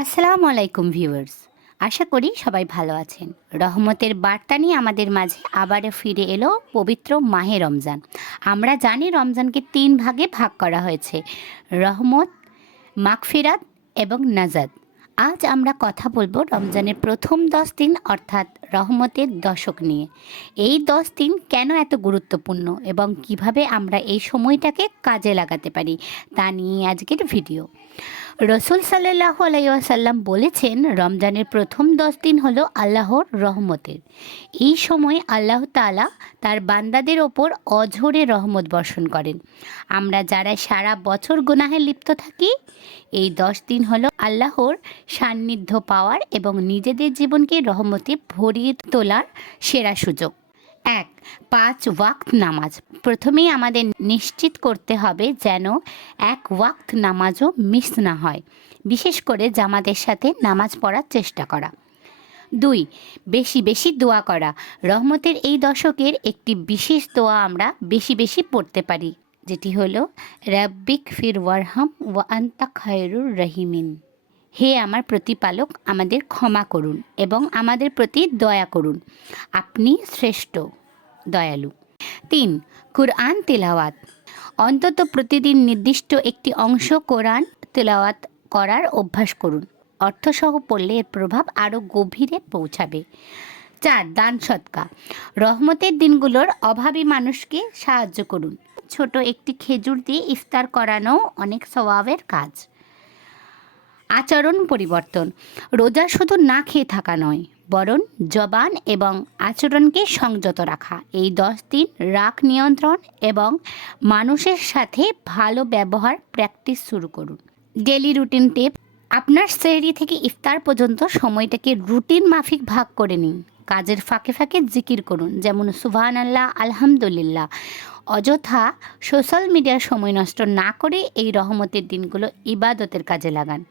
আসসালামু আলাইকুম ভিউয়ার্স, আশা করি সবাই ভালো আছেন। রহমতের বার্তা নিয়ে আমাদের মাঝে আবারও ফিরে এলো পবিত্র মাহে রমজান। আমরা জানি রমজানকে 3 ভাগে ভাগ করা হয়েছে: রহমত, মাগফিরাত এবং নাজাত। আজ আমরা কথা বলবো রমজানের প্রথম 10 দিন অর্থাৎ রহমতের দশক নিয়ে। এই 10 দিন কেন এত গুরুত্বপূর্ণ এবং কিভাবে আমরা এই সময়টাকে কাজে লাগাতে পারি তা নিয়ে আজকের ভিডিও। রসুল সাল্লাল্লাহু আলাইহি ওয়াসাল্লাম বলেছেন, রমজানের প্রথম 10 দিন হলো আল্লাহর রহমতের। এই সময় আল্লাহ তাআলা তার বান্দাদের ওপর অঝোরে রহমত বর্ষণ করেন। আমরা যারা সারা বছর গুনাহে লিপ্ত থাকি, এই 10 দিন হলো আল্লাহর সান্নিধ্য পাওয়ার এবং নিজেদের জীবনকে রহমতে ভরিয়ে তোলার সেরা সুযোগ। 1. 5 ওয়াক্ত নামাজ। প্রথমেই আমাদের নিশ্চিত করতে হবে যেন 1 ওয়াক্ত নামাজও মিস না হয়, বিশেষ করে জামাতের সাথে নামাজ পড়ার চেষ্টা করা। 2. বেশি বেশি দোয়া করা। রহমতের এই দশকের একটি বিশেষ দোয়া আমরা বেশি বেশি পড়তে পারি, যেটি হলো রাব্বিক ফির ওয়ারহাম ওয়া আনতা খায়রুর রহিমিন। হে আমার প্রতিপালক, আমাদের ক্ষমা করুন এবং আমাদের প্রতি দয়া করুন, আপনি শ্রেষ্ঠ দয়ালু। 3. কুরআন তেলাওয়াত। অন্তত প্রতিদিন নির্দিষ্ট একটি অংশ কোরআন তেলাওয়াত করার অভ্যাস করুন। অর্থসহ পড়লে এর প্রভাব আরও গভীরে পৌঁছাবে। 4. দান সৎকা। রহমতের দিনগুলোর অভাবী মানুষকে সাহায্য করুন। ছোট একটি খেজুর দিয়ে ইফতার করানো অনেক সওয়াবের কাজ। আচরণ পরিবর্তন। রোজা শুধু না খেয়ে থাকা নয়, বরং জবান এবং আচরণকে সংযত রাখা। এই 10 দিন রাগ নিয়ন্ত্রণ এবং মানুষের সাথে ভালো ব্যবহার প্র্যাকটিস শুরু করুন। ডেলি রুটিন টিপ। আপনার সেহরি থেকে ইফতার পর্যন্ত সময়টাকে রুটিন মাফিক ভাগ করে নিন। কাজের ফাঁকে ফাঁকে জিকির করুন, যেমন সুবহানাল্লাহ, আলহামদুলিল্লাহ। অযথা সোশ্যাল মিডিয়ার সময় নষ্ট না করে এই রহমতের দিনগুলো ইবাদতের কাজে লাগান।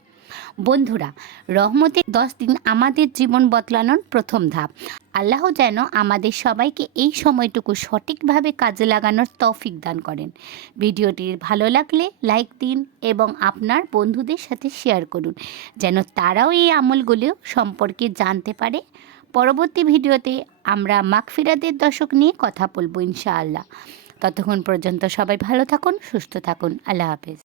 বন্ধুরা, রহমতের 10 দিন আমাদের জীবন বদলানোর প্রথম ধাপ। আল্লাহ যেন আমাদের সবাইকে এই সময়টুকু সঠিকভাবে কাজে লাগানোর তৌফিক দান করেন। ভিডিওটির ভালো লাগলে লাইক দিন এবং আপনার বন্ধুদের সাথে শেয়ার করুন, যেন তারাও এই আমলগুলো সম্পর্কে জানতে পারে। পরবর্তী ভিডিওতে আমরা মাগফিরাতের দশক নিয়ে কথা বলবো ইনশাআল্লাহ। ততক্ষণ পর্যন্ত সবাই ভালো থাকুন, সুস্থ থাকুন। আল্লাহ হাফেজ।